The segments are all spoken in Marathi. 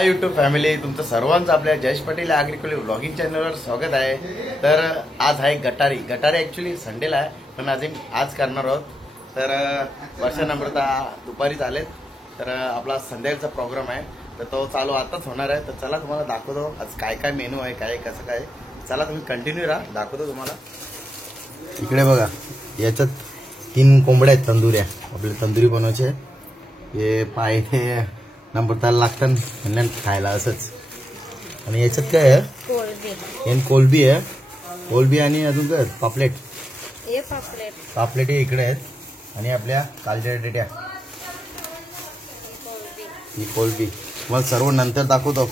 हाय यूट्यूब फॅमिली, तुमचं सर्वांचं आपल्या जयेश पाटील ॲग्रिकल्चर व्लॉगिंग चॅनलवर स्वागत आहे. तर आज आहे गटारी. ॲक्च्युली संडेला आहे, पण आज करणार आहोत. तर वर्षा नम्रता दुपारीच आलेत. तर आपला संध्याकाळचा प्रोग्राम आहे, तर तो चालू आताच होणार आहे. तर चला तुम्हाला दाखवतो आज काय काय मेनू आहे, काय कसं काय. चला तुम्ही कंटिन्यू राहा, दाखवतो तुम्हाला. इकडे बघा, याच्यात 3 कोंबड्या आहेत तंदुऱ्या. आपल्याला तंदुरी बनवायची आहे. हे पाय नंबरताला लागतात म्हणलं खायला असंच. आणि याच्यात काय आहे, कोलबी आहे. कोलबी आणि अजून काय पापलेट. पापलेट इकडे आहेत. आणि आपल्या कालच्या डेट्या, ही कोलबी तुम्हाला सर्व नंतर दाखवतो.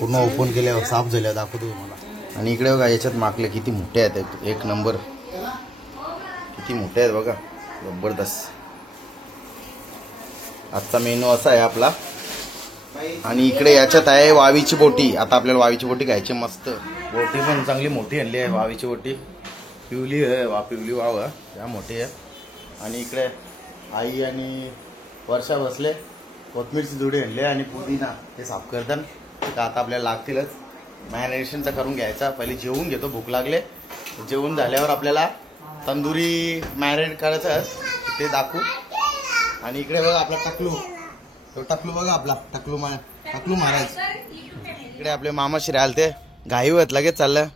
पूर्ण ओपन केल्यावर साफ झाल्यावर दाखवतो तुम्हाला. आणि इकडे बघा, याच्यात माकले किती मोठे आहेत, एक नंबर. किती मोठे आहेत बघा, जबरदस्त. आजचा मेनू असा आहे आपला. आणि इकडे याच्यात आहे वावीची बोटी. आता आपल्याला वावीची बोटी खायची. मस्त बोटी पण चांगली मोठी आणली आहे. वावीची बोटी पिवली आहे, पिवली वाव या मोठी आहे. आणि इकडे आई आणि वर्षा बसले, कोथमीरची जुडी आणली आणि पुदिना ते साफ करतात. तर आता आपल्याला लागतीलच. मॅरिनेशनचा करून घ्यायचा. पहिले जेवून घेतो, भूक लागले. जेवून झाल्यावर आपल्याला तंदुरी मॅरिनेट करायचं ते दाखवू. आणि इकडे बघा आपला टकलू. तो टकलू बघा, आपला टकलू महाराज. इकडे आपले मामाश्री आलते, घाई होत लगेच चाललं.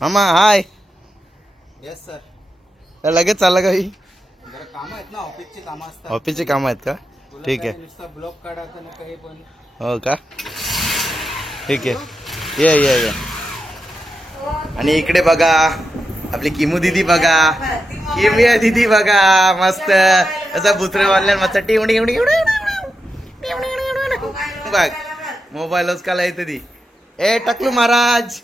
मामा हाय. Yes sir. तर लगेच चाललं काही काम आहेत ना, ऑफिसची कामं असतात. ऑफिसची कामं आहेत का? ठीक आहे. नुसतं ब्लॉक काढायचं ना काही पण. हो का, ठीक आहे. ये. आणि इकडे बघा आपली किमू दिदी बघा, किमिया दिदी बघा. मस्त असं बुचरे वाढल्या मस्त टिवडी बघ. मोबाईलच काला येते ती. ए टकलू महाराज,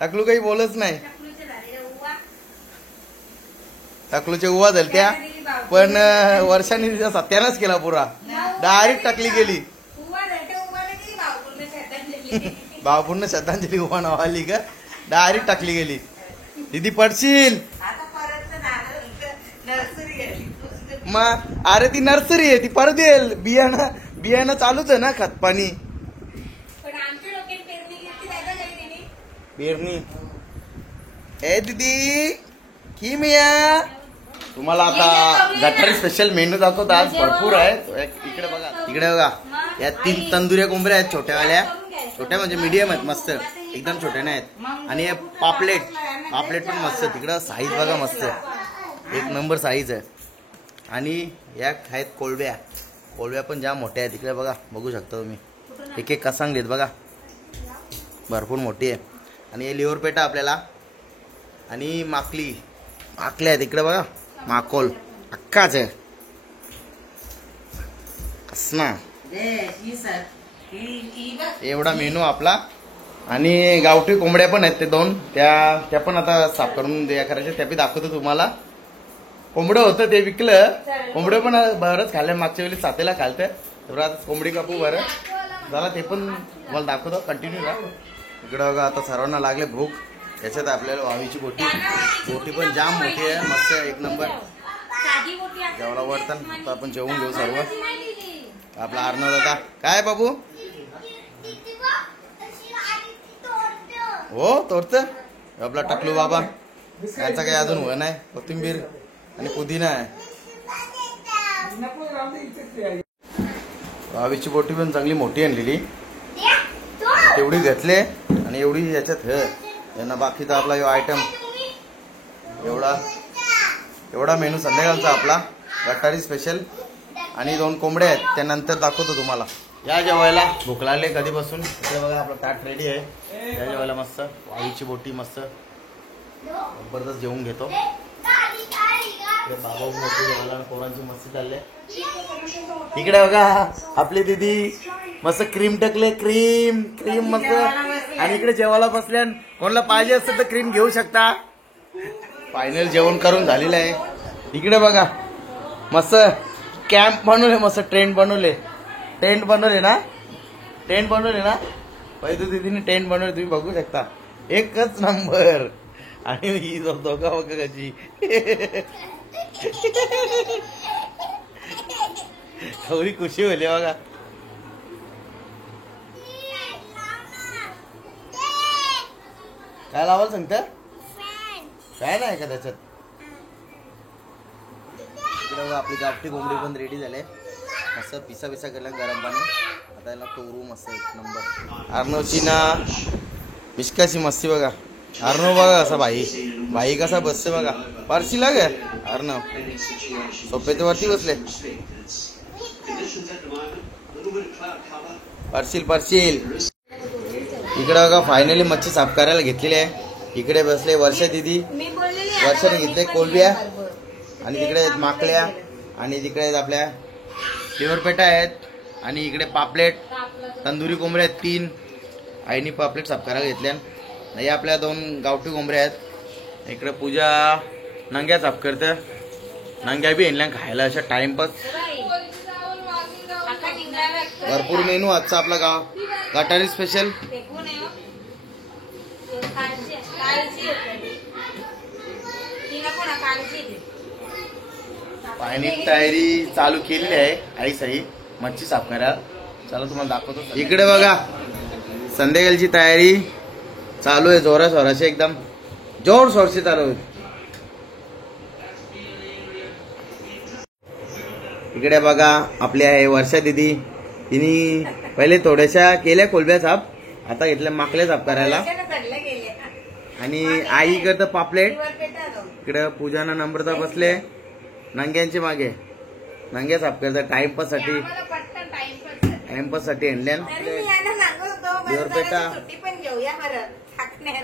टकलू काही बोलच नाही. टकलूचे उवा झाले त्या, पण वर्षाने तिचा सत्यानाच केला पुरा. डायरेक्ट टकली गेली. भावपूर्ण श्रद्धांजली उभा नावाली का, डायरेक्ट टाकली गेली. दीदी पडशील मग. अरे ती नर्सरी आहे, ती परत येईल. बियाणं चालूच आहे ना, खत पाणी पेरणी. ए दीदी किमिया, तुम्हाला आता गटारी स्पेशल मेनू दाखवतो. आज भरपूर आहे. इकडे बघा, या 3 तंदुऱ्या कोंबड्या आहेत, छोट्यावाल्या. छोट्या म्हणजे मीडियम आहेत, मस्त एकदम छोट्या नाही आहेत. आणि हे पापलेट पण मस्त. तिकडं साईज बघा, मस्त एक नंबर साईज आहे. आणि या आहेत कोलब्या पण जाम मोठ्या आहेत. इकडे बघू शकता तुम्ही, एक कसांग देत बघा, भरपूर मोठी आहे. आणि हे लिव्हर पेटा आपल्याला. आणि माकल्या आहेत इकडे बघा, माकोल अक्काच आहे कसना. एवढा मेनू आपला. आणि गावठी कोंबड्या पण आहेत, ते 2 त्या पण आता साफ करून द्या करायच्या. त्या बी दाखवतो तुम्हाला. कोंबडं होतं ते विकलं. कोंबडं पण बरंच खाल्लं, मागच्या वेळी साथीला खालतं. तर आता कोंबडी कापू बरं झाला, ते पण तुम्हाला दाखवतो. कंटिन्यू राहा. इकडं बघा, आता सर्वांना लागले भूक. याच्यात आपल्याला वावीची बोटी पण जाम मोठी आहे, मस्त एक नंबर. जेवला वरतात. आता आपण जेवून घेऊ सर्व. आपला अर्णव दादा काय बाबू, हो तोडत. आपला टकलू बाबा, यांचा काही अजून व नाही. कोथिंबीर आणि पुदिना आहे. वावीची बोटी पण चांगली मोठी आणलेली, तेवढी घेतले. आणि एवढी याच्यात यांना बाकीचा आपला आयटम एवढा मेनू संध्याकाळचा आपला गटारी स्पेशल. आणि 2 कोंबड्या आहेत, त्यानंतर दाखवतो तुम्हाला. या जेवायला भूक लागले कधीपासून. इकडे बघा आपलं ताट रेडी आहे. या जेवायला मस्त वावीची बोटी, मस्त जबरदस्त जेवून घेतो. बाबा मोठी जेवायला, पोरांची मस्त चालले. इकडे बघा आपली दीदी मस्त क्रीम टाकले, क्रीम मस्त. आणि इकडे जेवायला बसल्या, कोणाला पाहिजे असेल तर क्रीम घेऊ शकता. फायनल जेवण करून झालेलं आहे. इकडे बघा मस्त कॅम्प बनवले, मस्त टेंट बनवले ना. पैदू दीदीने टेंट बनवले, तुम्ही बघू शकता. एकच नंबर. आणि ही दोघा कशी एवढी खुशी होली बघा. काय लावायला सांगता? फॅन आहे का त्याच्यात? इकडे बघा आपली गावठी कोंबडी पण रेडी झाले. मस्त पिसा पिसा केला गरम पाणी. आता याला तोरू मस्त एक नंबर. अर्णवची ना मिश्काची मस्ती बघा. अर्णव बघा कसा भाई कसा बसते बघा. पारशी लाग अर्णव सोप्याच्या वरती बसले. पारशील इकडे बघा फायनली मच्छी साफ करायला घेतलेली आहे. इकडे बसले वर्षा दिदी. वर्षाने घेतले कोलबिया आणि तिकडे आहेत माकड्या आणि तिकडे आहेत आपल्या लिव्हरपेटा आहेत आणि इकडे पापलेट तंदुरी कोंबड्या आहेत 3. आईनी पापलेट साफ करायला घेतल्या. हे आपल्या 2 गावठी कोंबड्या आहेत. इकडे पूजा नंग्या साफ करते. नंग्या बी येणल्या खायला अशा टाइमपास. भरपूर मेनू आजचा आपला गटारी स्पेशल. पाणी तयारी चालू केलेली आहे आई सही मच्छी साफ करायला. चला तुम्हाला दाखवतो. इकडे बघा संध्याकाळची तयारी चालू आहे. जोराशोराशी एकदम जोर शोरशी चालू आहे. इकडे बघा आपले आहे वर्षा दिदी. तिने पहिले थोड्याशा केल्या कोलब्या साफ. आता घेतल्या माकल्या साफ करायला. आणि आई करतं पापलेट. इकडे पूजाना नम्रता बसले नंग्यांच्या मागे. नंग्या साफ करतात टाइमपास साठी आणल्यान.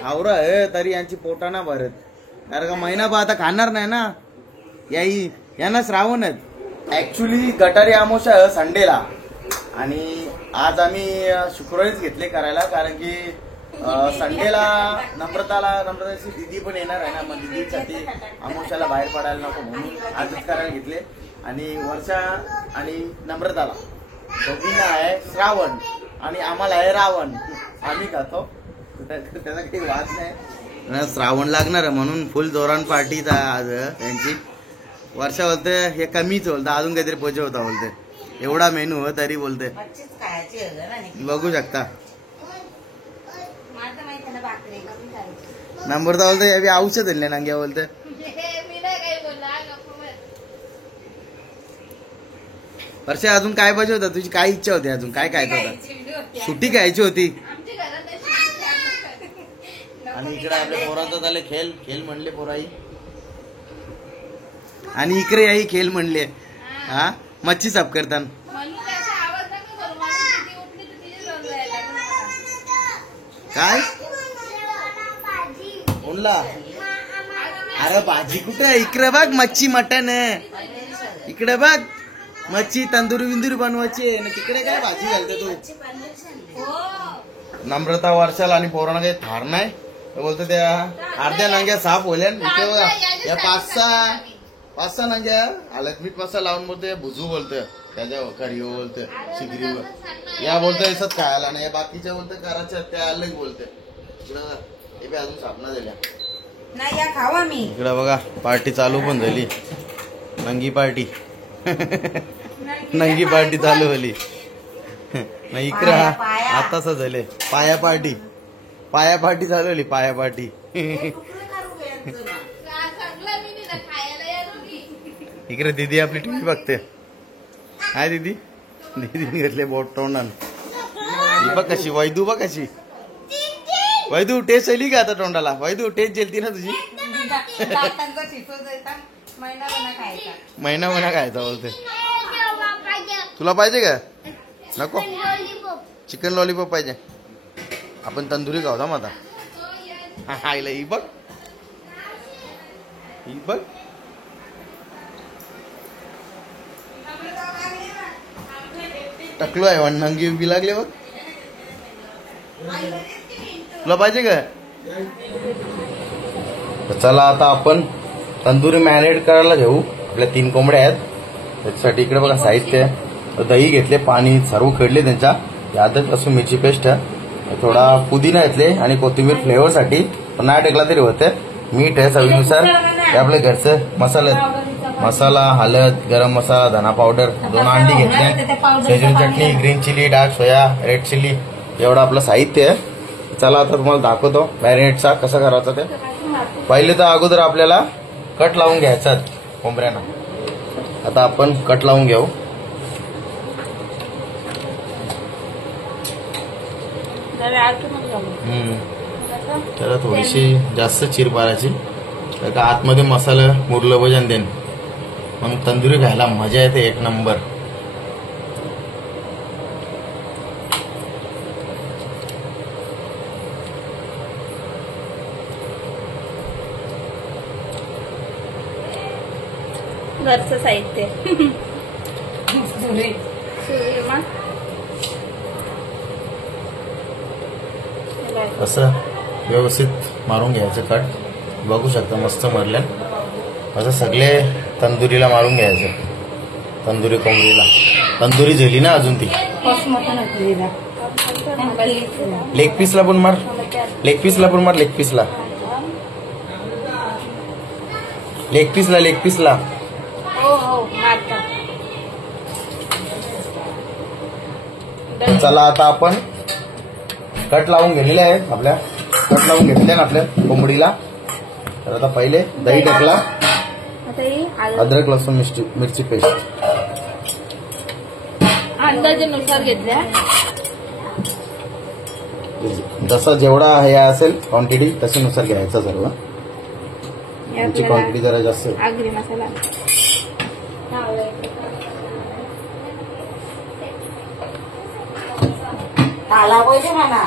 आवरा आहे तरी यांची पोटाना भरत. कारण का महिना आता खाणार नाही ना याई यांना श्रावणच. ऍक्च्युली गटारी अमावस्या संडेला आणि आज आम्ही शुक्रवारीच घेतले करायला. कारण की संडेला नम्रताची दिदी पण येणार आहे ना. मग दिदीसाठी अमावस्याला बाहेर पडायला नको म्हणून आजच करायला घेतले. आणि वर्षा आणि नम्रताला दोघींना आहे श्रावण आणि आम्हाला आहे रावण. आम्ही खातो त्याचा काही वाद नाही. श्रावण लागणार म्हणून फुल जोरान पार्टी आज त्यांची. वर्षा बोलते हे कमीच बोलतं अजून काहीतरी पोचे होता बोलते. एवढा मेनू हो तरी बोलते. बघू शकता. नम्रता बोलते अभी औषध दिले नांग्या बोलते. वर्षा अजून काय पाहिजे होता? तुझी काय इच्छा होती? अजून काय होता? सुट्टी खायची होती. आणि इकडे आपल्या पोरांचा झाले खेळ म्हणले पोराई. आणि इकडे आई खेळ म्हणले हा मच्छी साफ करताना. काय बोलला? अरे भाजी कुठे? इकडे बघ मच्छी मटन. इकडे बघ मच्छी तंदुरी विंदुरी बनवायची. तिकडे काय भाजी घालते तू? नम्रता वर्षाला आणि पोरांना काही थार नाही बोलतो. त्या अर्ध्या नांग्या साफ होल्या. इकडे बघा या 5-6 नांग्या हलत मीठ मसाला लावून बोलतोय भुजू बोलतोय. त्याच्या करिओ बोलतोय शिगरीवर या बोलतोय असत खायला नाही. बाकीच्या बोलतोय करायच्या त्या अलग बोलतोय. हे बी अजून सापना झाल्या नाही या खावा मी. इकडे बघा पार्टी चालू पण झाली. नंगी पार्टी नंगी पार्टी चालू झाली. नाही इकडे आताच झाले पाया पार्टी चालू झाली. पाया पार्टी इकडे दीदी आपली टीव्ही बघते. हाय दीदी घेतले बोट तोंडान. बघ कशी वैदू बघ कशी. वैदू टेस्ट आली का आता तोंडाला? वैदू टेस्ट जेलती ना तुझी? महिना खायचा बोलते. तुला पाहिजे का? नको चिकन लॉलीपॉप पाहिजे. आपण तंदुरी खाऊ ना मग आता. आईला ही बघ टकलो आहे नंगी उभी लागले बघ. तुला पाहिजे का? चला आता आपण तंदुरी मॅरिनेट करायला घेऊ. आपल्या 3 कोंबड्या आहेत त्याच्यासाठी. इकडे बघा साहित्य दही घेतले पाणी सर्व खडले त्यांच्या. अद्रक लसूण मिरची पेस्ट थोडा पुदिना घेतले आणि कोथिंबीर फ्लेवरसाठी. नाही टाकला तरी होते. मीठ आहे चवीनुसार. हे आपल्या घरचं मसाले मसाला, हळद, गरम मसाला, धना पावडर, 2 अंडी घेतले, शेजवान चटणी, green chilli, dark soya, red chilli, एवढं आपलं साहित्य आहे. चला आता तुम्हाला दाखवतो मॅरिनेटचा कसा करायचा ते. पहिले तर अगोदर आपल्याला कट लावून घ्यायचा कोंबड्यांना. आता आपण कट लावून घेऊ. त्याला थोडीशी जास्त चीर पाडायची, तर का आतमध्ये मसाला मुरलं वजन देन, मग तंदुरी खायला मजा येते एक नंबर. घरचं साहित्य असं व्यवस्थित मारून घ्यायचं कट. बघू शकता मस्त मारल्या. असं सगळे तंदुरीला मारून घ्यायचं. तंदुरी कोंबडीला तंदुरी झाली ना अजून ती. लेग पीसला पण मार, लेग पीसला पण मार, लेग पीसला, लेग पीसला, लेग पीसला. हो हो मारता. चला आता आपण कट लावून घेतलेले आहेत. आपल्या कट लावून घेतले ना आपल्या कोंबडीला. तर आता पहिले दही टाकला, आता ही अद्रक लसूण मिरची पेस्ट अंदाजानुसार घेतल्या. जसा जेवढा हे असेल क्वांटिटी तशानुसार घ्यायचा सर्व. याची क्वांटिटी जरा जास्त आहे. आगरी मसाला आला पाहिजे मला.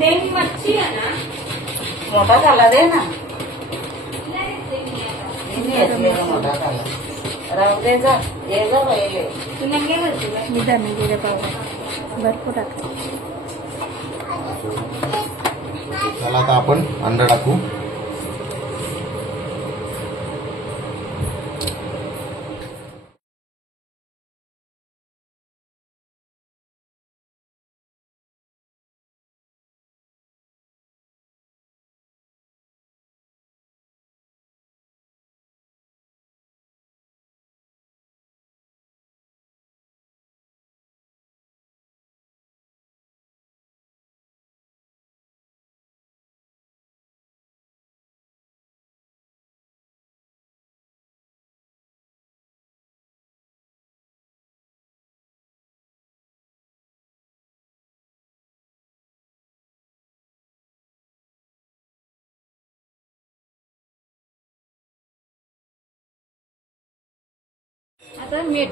ते मच्छी आहे ना, मोठा झाला दे ना. मोठा झाला राहू दे जा. ये जा पहिले. तू नंगे घालते का? मी धने पावडर भरपूर टाकते. चला आता आपण अंडा टाकू. आता मीठ.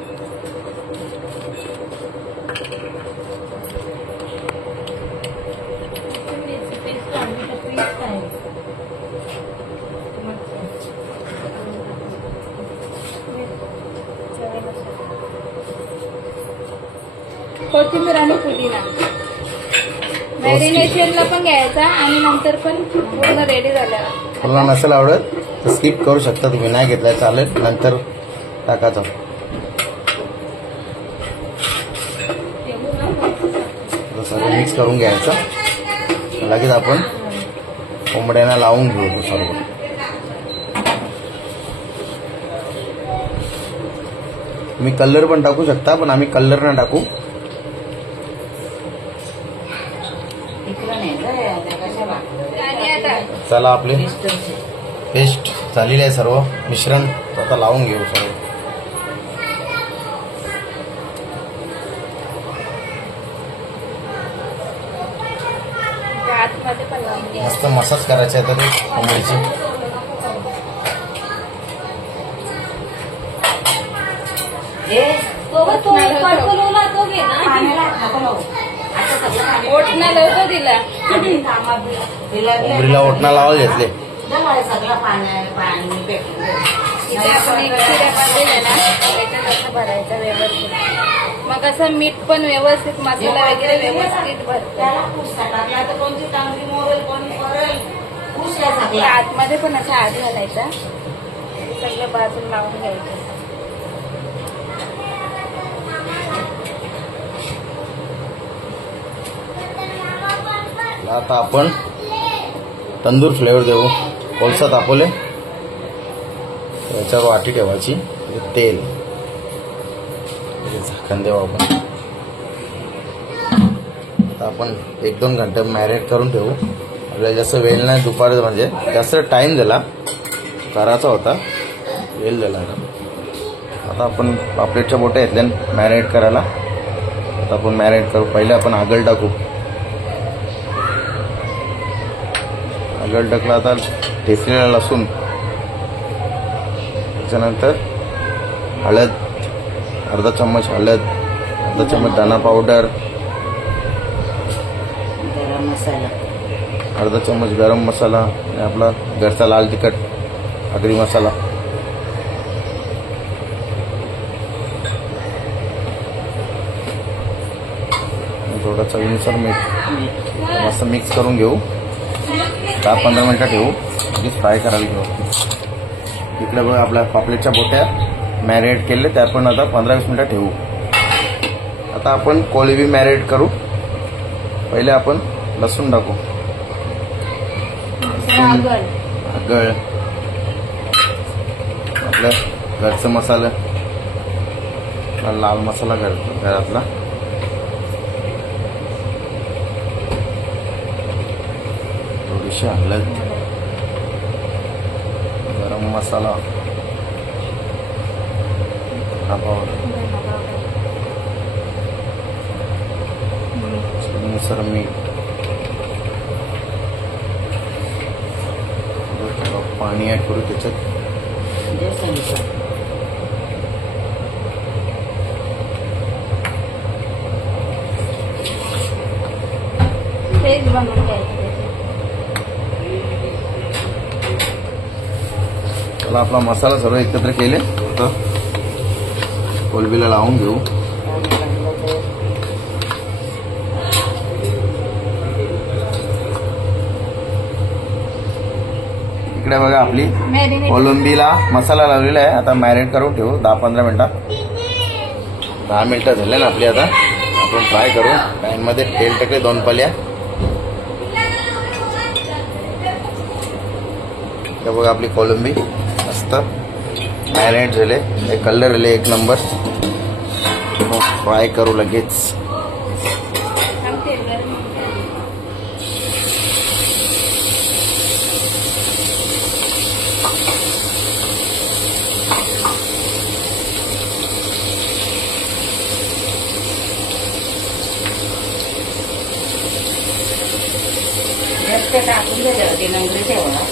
कोथिंबीर आणि पुदिना मॅरिनेशनला पण घ्यायचा आणि नंतर पण पूर्ण रेडी झाल्यावर. तुला नसेल आवडत तर स्किप करू शकता तुम्ही, नाही घेतलाय चालेल, नंतर टाकायचं. सर्व मिक्स करून घ्यायचं. लगेच आपण कोंबड्यांना लावून घेऊ सर्व. तुम्ही कलर पण टाकू शकता, पण आम्ही कलर ना टाकू. आणि आता चला आपले पेस्ट झालेली आहे सर्व मिश्रण. आता लावून घेऊ सर्व. आतमध्ये पण लावून घ्या. मस्त मसाज करायचे आहे ते कोंबडीची. ओटणा लवकर दिला. कोंबडीला ओटणा लावायला घेतले. सगळं पाणी पेटून इथे आपण एक शिऱ्यामध्ये आहे ना त्याच्यात असं भरायचं व्यवस्थित. मग असं मीठ पण व्यवस्थित, मसाला वगैरे व्यवस्थित भरतो. त्याला पुसता टाकला तर कोणती चांगली मोरेल कोणी करेल. पुसल्या सगळ्या आतमध्ये पण असं आत घालायचा, सगळं बाजून लावून घ्यायचं. आता आपण तंदूर फ्लेवर देऊ. कोळसा तापवले, याच्यावर वाटी ठेवायची, तेल, झाकण देऊ आपण. आता आपण 1-2 घंटे मॅरिनेट करून ठेवू. आपल्याला जास्त वेळ नाही, दुपार म्हणजे जास्त टाइम झाला, करायचा होता, वेळ झाला. आता आपण पापलेटच्या बोट्या घेतल्या मॅरिनेट करायला. आता आपण मॅरिनेट करू. पहिले आपण आगळ टाकू. आगळ टाकला. आता ठेचलेला लसूण, त्याच्यानंतर हळद, अर्धा चम्मच हळद, अर्धा चम्मच धना पावडर, अर्धा चम्मच गरम मसाला आणि आपला घरचा लाल तिखट आगरी मसाला. थोडा चवीनुसार मीठ. मस्त मिक्स करून घेऊ. 10-15 मिनिटं ठेवू. फ्राय करायला घेऊ. इकडे बघा आपल्या पापलेटच्या बोट्या मॅरिनेट केले, त्या पण आता 15-20 मिनिटं ठेवू. आता आपण कोळंबी मॅरिनेट करू. पहिले आपण लसूण टाकू. आगळ, आपलं घरचं मसाला, लाल मसाला घरातला, थोडीशी हळद, गरम मसाला, चवीनुसार मीठ, पाणी ऍड करू त्याच्यात. तेच बनवून घ्यायचं. चला आपला मसाला सर्व एकत्र केले. आता कोलंबीला लावून घेऊ. इकडे बघा आपली कोलंबीला मसाला लावलेला आहे. आता मॅरिनेट करून ठेवू 10-15 मिनिटं. 10 मिनिटं झाले ना आपली. आता आपण फ्राय करू. पॅनमध्ये तेल टाकले 2 पल्या. हे बघा आपली कोलंबी मस्त मॅरिनेट झाले, कलर आले 1 नंबर. फ्राय करू लगेच. टाकून द्यायचं नंगरी ठेवा.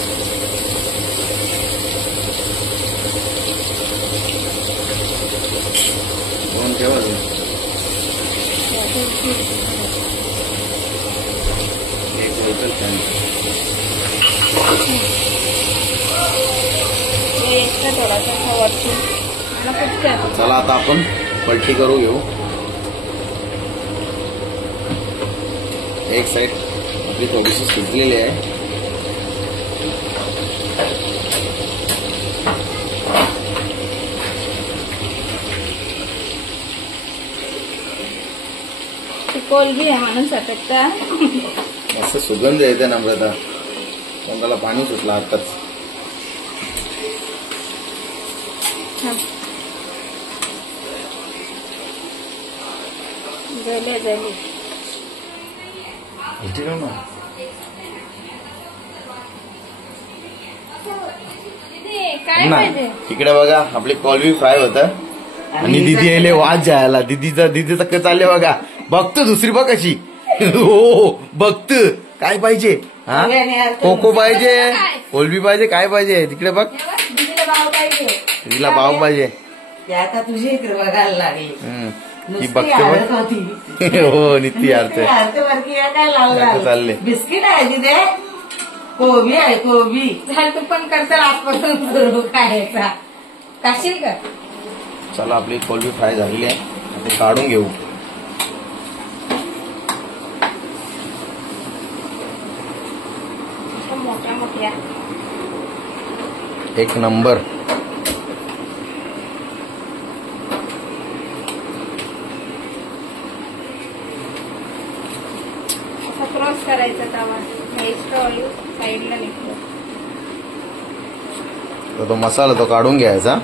चला आता आपण पलटी करू घेऊ. एक साइड आपली थोडीशी शिजलेली आहे. कोलबी आहे म्हणून सटकता. मस्त सुगंध येते नम्रता. तोंडाला पाणी सुटलं आताच. झाले झाले. काय पाहिजे? इकडे बघा आपली कोलंबी फ्राय होत आणि दिदी यायले वाज जायला. दिदीचं काय चालले बघा. बघतो दुसरी बघ कशी. हो बघत. काय पाहिजे? हा कोको पाहिजे, कोलंबी पाहिजे, काय पाहिजे तिकडे बघ. दिदीला भाव पाहिजे. आता तुझी इकडे बघायला लागली. ती बघते बघ. हो नित्ती आरते चालले. बिस्किट आहे तिथे. कोबी आहे कोबी. तू पण करता आजपासून सुरू खायचा. काशील का? चला आपली कोलंबी फ्राय झालेली आहे. ते काढून घेऊ. मोठ्या मोठ्या 1 नंबर. क्रॉस करायचा तवा. एक्स्ट्रा ऑइल साईडला निघतो. तर तो मसाला तो काढून घ्यायचा,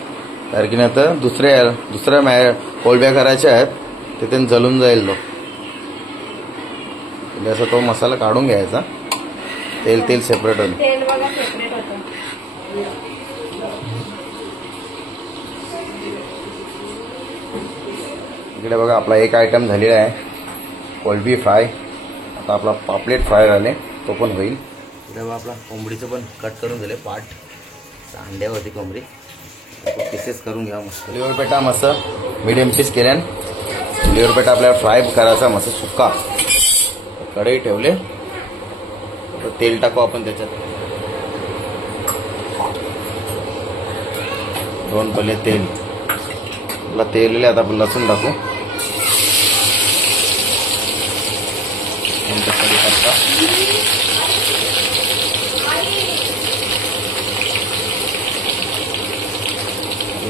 कारण की नाही तर दुसऱ्या कोळब्या करायच्या आहेत तिथे जळून जाईल तो. म्हणजे असा तो मसाला काढून घ्यायचा. तेल सेपरेट होईल. तेल बघा सेपरेट होतं. इकडे बघा आपला एक आयटम झालेला आहे कोळंबी फ्राय. आता आपला पापलेट फ्राय झाले, तो पण होईल. इकडे बघा आपला कोंबडीचं पण कट करून दिले पार्ट. अंड्या होती कोंबडी, पीसेस करून घ्या मस्त. लिव्हर पेटा मस्त मिडियम पीस केल्यान लिव्हर पेटा आपल्याला फ्राय करायचा मस्त सुक्का. कढई ठेवले, तेल टाकू आपण त्याच्यात. 2 पहिले तेल. आपला तेल आता आपण लसूण टाकू. नंतर कढीपत्ता.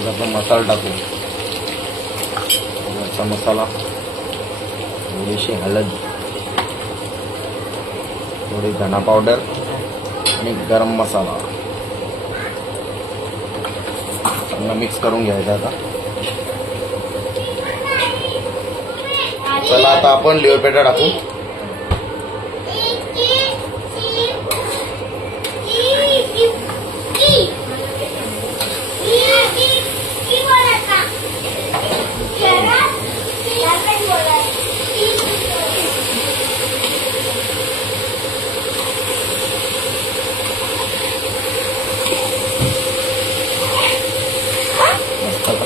आपण मसाला टाकू. वरचा मसाला, थोडीशी हळद, थोडी धना पावडर आणि गरम मसाला चांगला मिक्स करून घ्यायचा. आता चला आता आपण लिव्हर पेटा टाकू.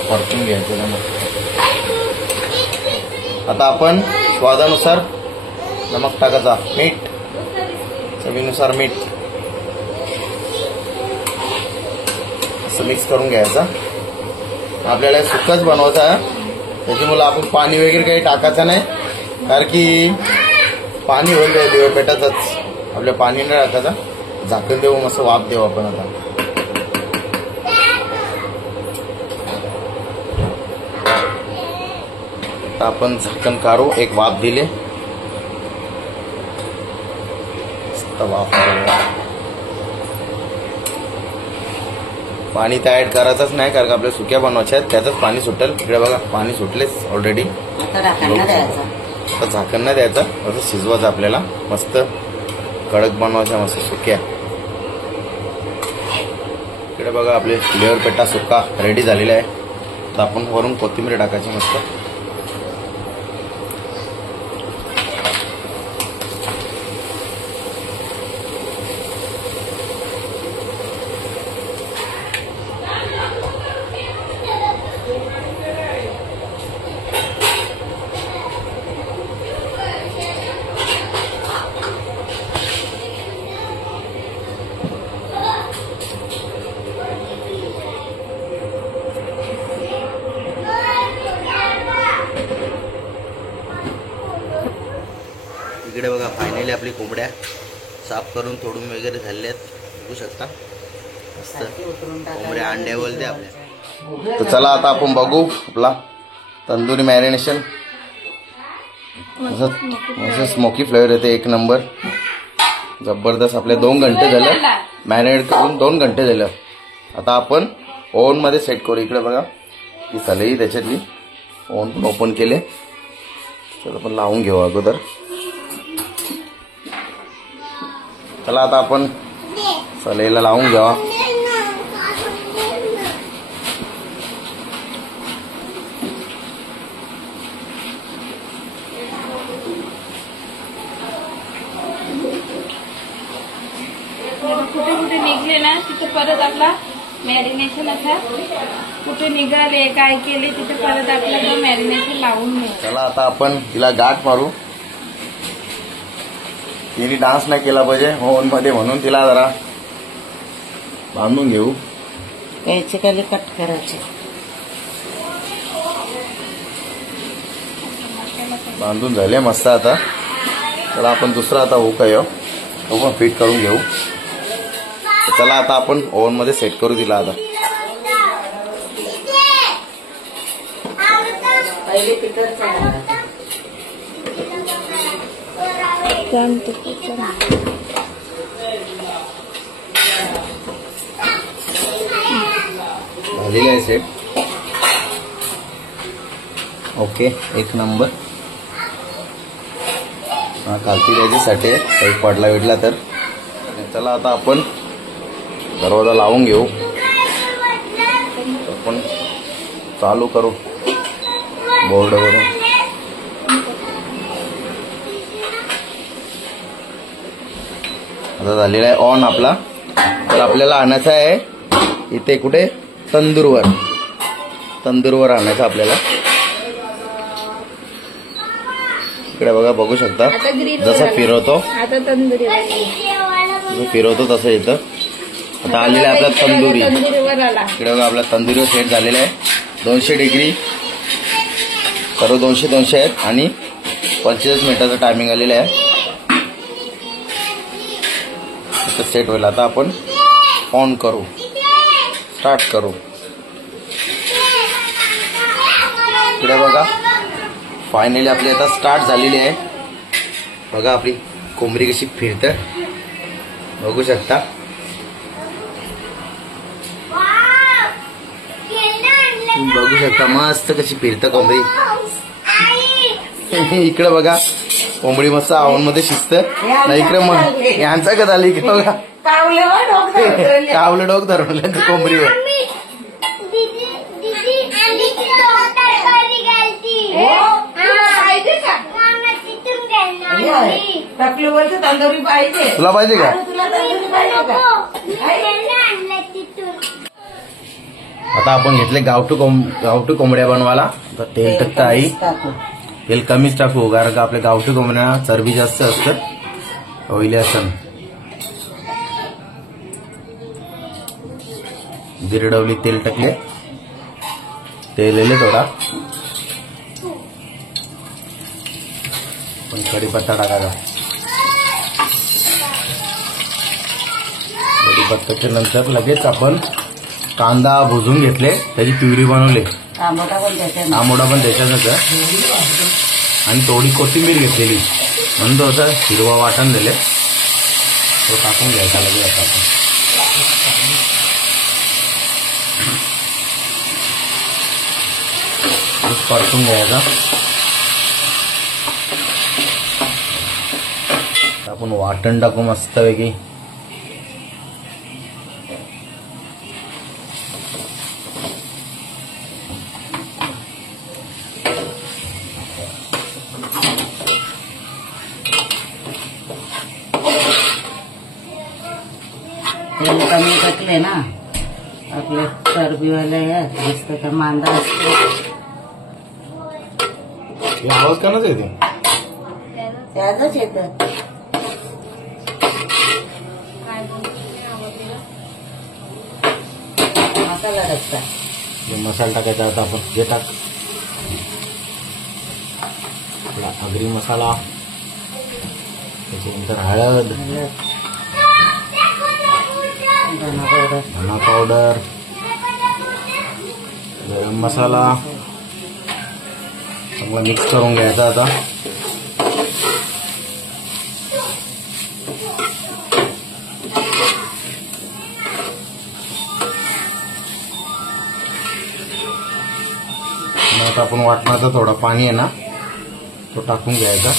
परतून घ्यायचं ना. आता आपण स्वादानुसार नमक टाकायचा, मीठ चवीनुसार मीठ, असं मिक्स करून घ्यायचा. आपल्याला सुक्काच बनवायचं आहे, त्याच्यामुळे आपण पाणी वगैरे काही टाकायचं नाही, कारण की पाणी होईल लिव्हर पेटाचंच. आपल्या पाणी नाही टाकायचं. झाकण देऊ, मस्त वाफ देऊ आपण. आता आपण झाकण काढू. एक वाफ दिले, वाफ. पाणी तर ऍड करायचंच नाही, कारण आपल्या सुक्या बनवायच्या आहेत, त्याचंच पाणी सुटेल. इकडे बघा पाणी सुटलेच ऑलरेडी. आता झाकण नाही द्यायचं, असं शिजवायचं आपल्याला. मस्त कडक बनवायच्या, मस्त सुक्या. इकडे बघा आपले लिव्हर पेटा सुक्का रेडी झालेला आहे. तर आपण वरून कोथिंबीर टाकायची मस्त. इकडे बघा फायनली आपली कोंबड्या साफ करून तोडून वगैरे झालेल्या आहेत, बघू शकता. मस्त कोंबड्या अंड्या बोलते आपल्या. तर चला आता आपण बघू आपला तंदुरी मॅरिनेशन. असं स्मोकी फ्लेवर येते, एक नंबर जबरदस्त. आपल्या 2 घंटे झालं मॅरिनेट करून, 2 घंटे झालं. आता आपण ओव्हन मध्ये सेट करू. इकडे बघा ही सलई त्याच्यातली, ओव्हन पण ओपन केले. तर आपण लावून घेऊ अगोदर. चला आता आपण सलईला लावून घ्यावा. कुठे कुठे निघले ना तिथे परत आपला मॅरिनेशन असा कुठे निघाले काय केले तिथे परत आपल्याला मॅरिनेशन लावून घ्या. चला आता आपण तिला गाठ मारू. तिने डान्स नाही केला पाहिजे ओव्हन मध्ये, म्हणून तिला जरा बांधून घेऊ. याचे खाली कट करायचे. बांधून झाले मस्त. आता चला आपण दुसरा आता हुक आहे तो पण फिट करून घेऊ. चला आता आपण ओव्हन मध्ये सेट करू दिला. आता पहिले पितरचा झालेली आहे सेट. ओके, एक नंबर. हा कालती द्यायच्यासाठी आहे, काही पडला विडला तर. चला आता आपण दरवाजा लावून घेऊ. आपण चालू करू बोर्डवरून. आता झालेला आहे ऑन आपला. तर आपल्याला आणायचं आहे इथे कुठे, तंदूरवर आणायचं आपल्याला. इकडे बघा, बघू शकता आता ग्रिल जसं फिरवतो, आता तंदुरी जसं फिरवतो तसं येतं. आता आलेला आहे आपला तंदुरी. तंदुरीवर आला. इकडे बघा आपला तंदुरीवर सेट झालेला आहे. 200 डिग्री, सर्व 200 आहेत आणि 45 मिनिटाचं टायमिंग आलेलं आहे. आता सेट होईल. आता आपण ऑन करू, स्टार्ट करू. इकडे बघा फायनली आपली आता स्टार्ट झालेली आहे. बघा आपली कोंबडी कशी फिरते, बघू शकता. बघू शकता मस्त कशी फिरतं कोंबडी. इकडे बघा कोंबडी मस्त आवनमध्ये शिजत. इकडे मग यांचा कदा आली इकडे बघा, कावलं डोक धरवलं कोंबडीवर. तंदुरी पाहिजे. तुला पाहिजे का? आता आपण घेतले गावठी कोंबड्या बनवायला. तर तेल टाकता आई, तेल कमीच टाकू कारण का आपल्या गावठी कोंबड्या चरबी जास्त असतं, ऑइली असतं. जिरडवली तेल टाकले, तेल येले थोडा. पण कढीपत्ता टाकायचा. कढीपत्त्याच्या नंतर लगेच आपण कांदा भुजून घेतले, त्याची प्युरी बनवली. आंबोडा पण त्याच्यातच आणि थोडी कोथिंबीर घेतलेली म्हणून तो असं हिरवा वाटण दिले, तो टाकून घ्यायचा लगेच. आता आपण परतून घ्यायचा. आपण वाटण टाकू मस्तपैकी. तेल कमी टाकले ना, आपले चरबीवाले मस्त तर मांदा असतो. आवाज कानाच येते, त्यातच येतं. मसाला टाकता, मसाला टाकायचा. आता आपण जे टाक आगरी मसाला, त्याच्यानंतर हळद, धना पावडर, गरम मसाला चांगला मिक्स करून घ्यायचा. आता आता आपण वाटणाचा थोडा पाणी आहे ना, तो टाकून घ्यायचा.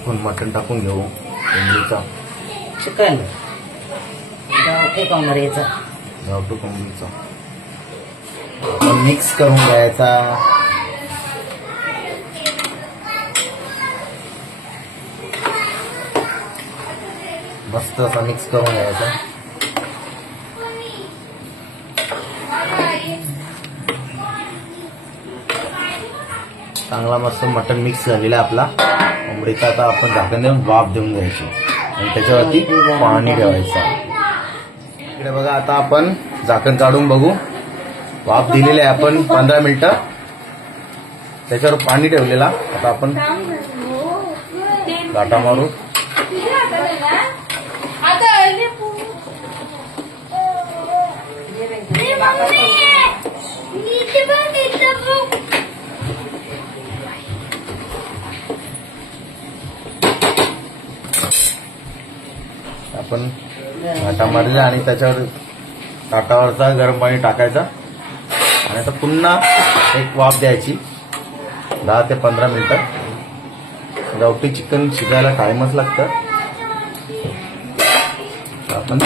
आपण मटण टाकून घेऊ कोंबडीचा, चिकन गावठी कोंबडीचा. गावठी कोंबडीचा आपण मिक्स करून घ्यायचा. मस्त असा मिक्स करून घ्यायचा. चांगला मस्त मटण मिक्स झालेला आपला कोंबडीचा. आता आपण झाकण देऊन वाफ देऊन घ्यायची आणि त्याच्यावरती पाणी ठेवायचं. इकडे बघा आता आपण झाकण काढून बघू. वाफ दिलेली आहे आपण 15 मिनिटं, त्याच्यावर पाणी ठेवलेला. आता आपण गाठा मारू. आपण घाटा मारला आणि त्याच्यावर ताटावरचा गरम पाणी टाकायचा आणि आता पुन्हा एक वाफ द्यायची 10 ते 15 मिनिटं. गावठी चिकन शिजायला टाइमच लागतं. आपण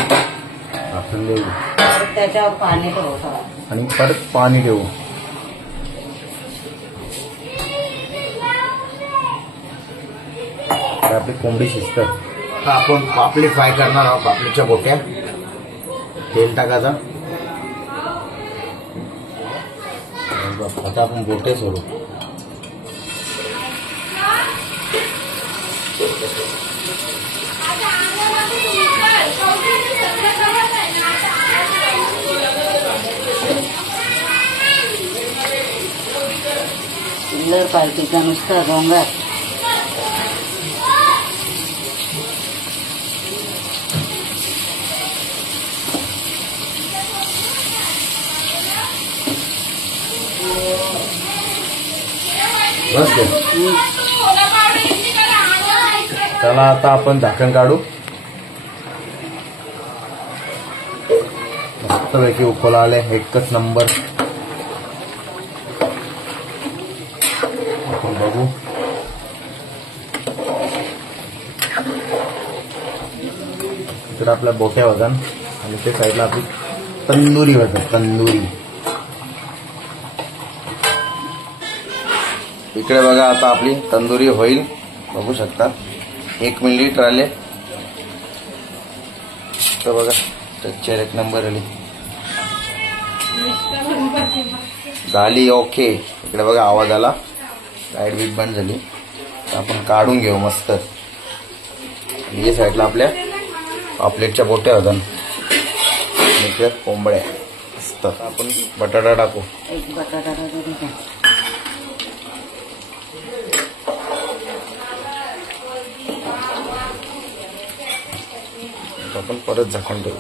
आपण देऊ परत त्याच्यावर पाणी ठेवतो. आणि परत पाणी देऊ. तर आपली कोंबडी शिजतं. आता आपण पापलेट फ्राय करणार आहोत. पापलेटच्या बोट्या तेल टाकायचा. आता आपण बोटे सोडू. चिल्लर पार्टीचा नुसता गोंगाट. बस चला आता आपण झाकण काढू. मस्तपैकी उकळा आले. एकच नंबर. आपण बघू. इकडे आपल्या बोट्या वजन आणि ते साईडला आपली तंदुरी वजन. तंदुरी इकडे बघा. आता आपली तंदुरी होईल. बघू शकता 1 मिनिट राहिले. तर बघा टेक्चर एक नंबर आली. झाली ओके. इकडे बघा आवाज आला. लाईट बीट बंद झाली. तर आपण काढून घेऊ मस्त. या साईडला आपल्या पापलेटच्या बोट्या होत्या. इकडे कोंबड्या मस्त. आपण बटाटा टाकू. एक बटाटा वगैरे घ्या. आपण परत झाकण ठेवू.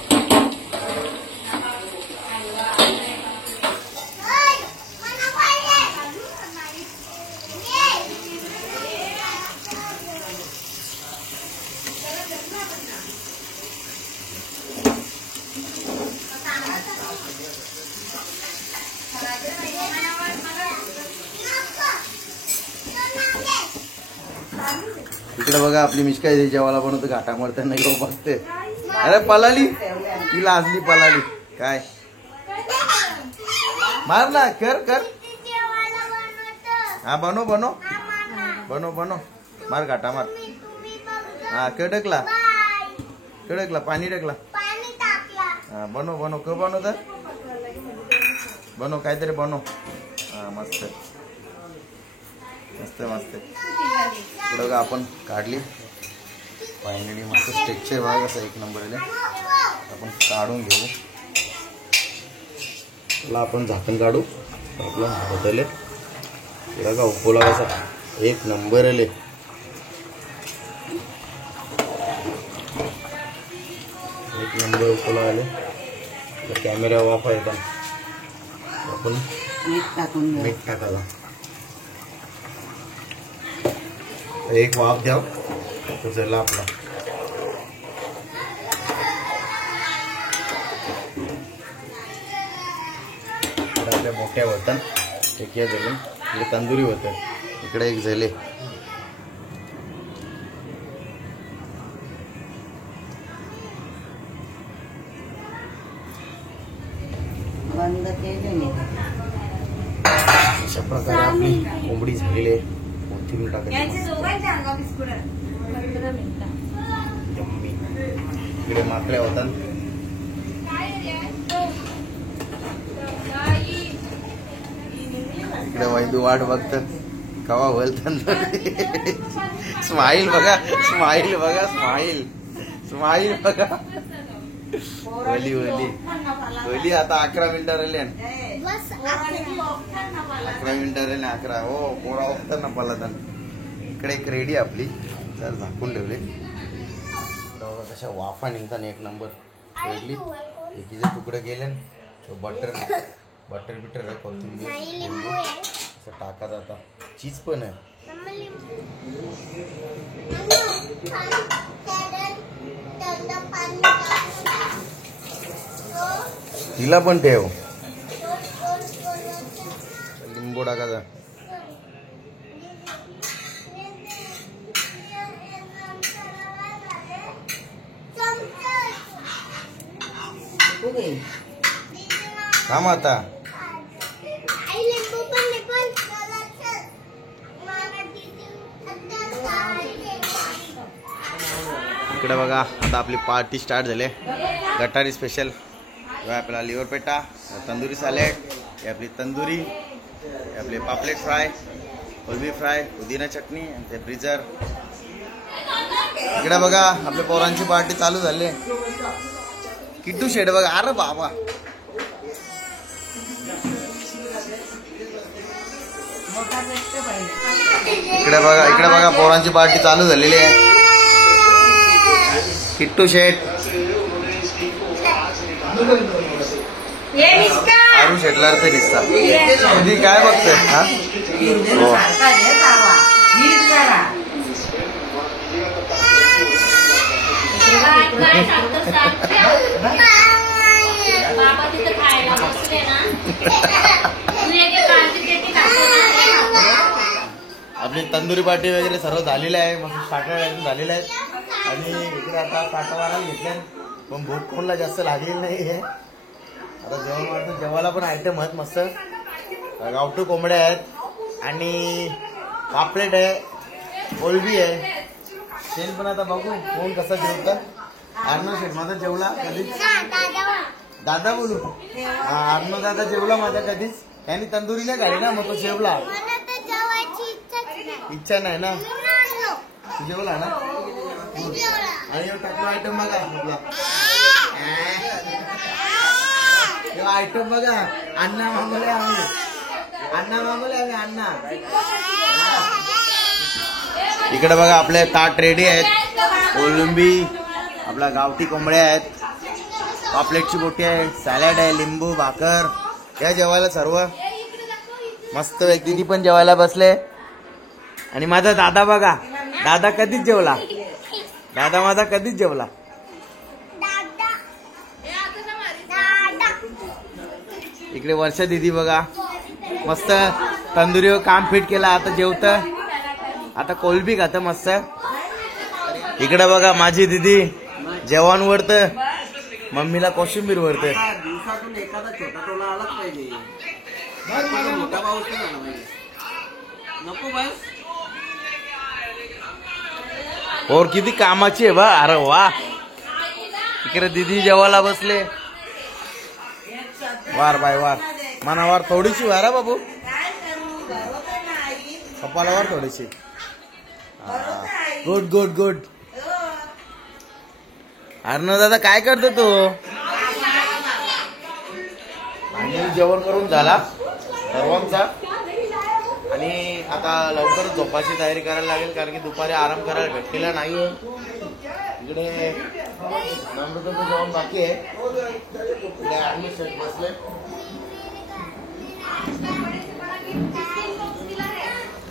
इकडे बघा आपली मिश्काई जेवायला बनवतो. घाटा मारताना घेऊ बघते. अरे पलाली ती लाजली. पलाली काय मार ना. कर कर. हा बनव बनव बनव बनव. मार घाटा मार. हा कडकला कडकला. पाणी टाकला. हा बनव बनव. क बनव तर बनव काहीतरी बनव. हा मस्त मस्त मस्त. इकडं बघा आपण काढली. फायनली मस्त स्ट्रेक्चर बघा कसं एक नंबर आले. आपण काढून घेऊ. त्याला आपण झाकण काढू. आपलं होतले बघा उकोला कसा एक नंबर आले. एक नंबर उकोला आले. कॅमेरा वापर येतात. आपण मीठ टाकून घ्या. मीठ टाकायला एक वाफ द्याव. तो झाला आपला. आपल्या मोठ्या होतात. एक या झाले. इकडे तंदुरी होतं. इकडे एक झाले. बंद केलेली. अशा प्रकारे आपली कोंबडी झालेली आहे. कोथिंबीर टाकायची. यम्मी. इकडे माकड्या होतात. इकडे वैदू वाट बघतात कवा बोलतात. स्माईल बघा. स्माईल बघा. स्माईल स्माईल बघा. ओली ओली ओली. आता 11 मिनिटं राहिले. 11 मिनिटं राहिले. 11. हो पोरा होतात ना पला. इकडे एक रेडी आपली. तर झाकून ठेवले. कशा वाफा निघतात एक नंबर. रेडली. एकीचे तुकडे गेले. बटर बटर बिटर आहे, कोथिंबीर नाही लिंबू आहे असं टाकायचं. आता चीज पण आहे. मम्मा लिंबू तिला पण ठेव. लिंबू टाकायचा. थांब आता. इकडे बघा आता आपली पार्टी स्टार्ट झाली. गटारी स्पेशल आपला लिव्हर पेटा, तंदुरी सॅलेड, हे आपली तंदुरी, हे आपले पापलेट फ्राय, कोलबी फ्राय, पुदिना चटणी आणि ते ब्रिजर. इकडे बघा आपल्या पोरांची पार्टी चालू झाली. किट्टू शेड बघा. अरे बाबा इकडे बघा पोरांची पार्टी चालू झालेली आहे. किट्टू शेट, आरू शेटला ते दिसता. दीदी काय बघतोय? हा हो. बाबा तिथं खायला बसले ना. आपली तंदुरी पार्टी वगैरे सर्व झालेली आहे. मस्त स्टार्टर झालेले आहेत. आणि इकडे आता ताटा वाढायला घेतल्या. पण भूक कोणला जास्त लागलेली नाही आहे. आता जेवण वाटतं. जेवायला पण आयटम आहेत मस्त. गावठी कोंबड्या आहेत आणि पापलेट आहे, कोलबी आहे. तेल पण आता बघू कोण कसं जेवतं. अर्णव शेठ माझा जेवला कधीच. दादा बोलू. अर्णव दादा जेवला माझा कधीच. त्यांनी तंदुरी नाही खाली ना, मग तो जेवला. इच्छा नाही ना. तू जेवला ना. आणि टाकलो आयटम बघा आपला. आयटम बघा. अण्णा मागवले आम्ही. अण्णा. इकडे बघा आपले ताट रेडी आहेत. कोलंबी, आपला गावठी कोंबड्या आहेत, पापलेटची बोटी आहे, सॅलड आहे, लिंबू, भाकर. या जेवायला सर्व मस्त व्यक्ती पण जेवायला बसले. आणि माझा दादा बघा. दादा कधीच जेवला. दादा माझा कधीच जेवला. इकडे वर्षा दीदी बघा मस्त तंदुरीवर काम फिट केला. आता जेवत. आता कोलबी खात मस्त. इकडे बघा माझी दीदी जेवण वरत, मम्मीला कोशिंबीर वरत. दिवसातून एखादा छोटा टोला आलाच पाहिजे. मोठा पाऊस नाही झाला पाहिजे. नको बस. और किती कामाची आहे बा. अरे वा. इकडे दीदी जेवायला बसले. वार बाय वार. मनावर थोडीशी वारा बाबू. कपालावर थोडीशी. Good good good. अर्णव दादा काय करतो तू? आणि जेवण करून झाला सर्वांचा. आणि आता लवकर झोपाची तयारी करायला लागेल, कारण की दुपारी आराम करायला भेटलेला नाहीये. इकडे नम्रताचं जेवण बाकी आहे. इकडे आर्मी सेट बसले.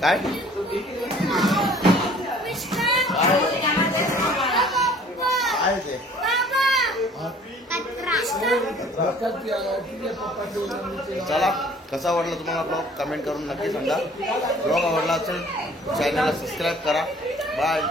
काय चला, कसा आवडला तुम्हाला ब्लॉग कमेंट करून नक्की सांगा. ब्लॉग आवडला असेल चॅनलला सबस्क्राईब करा. बाय.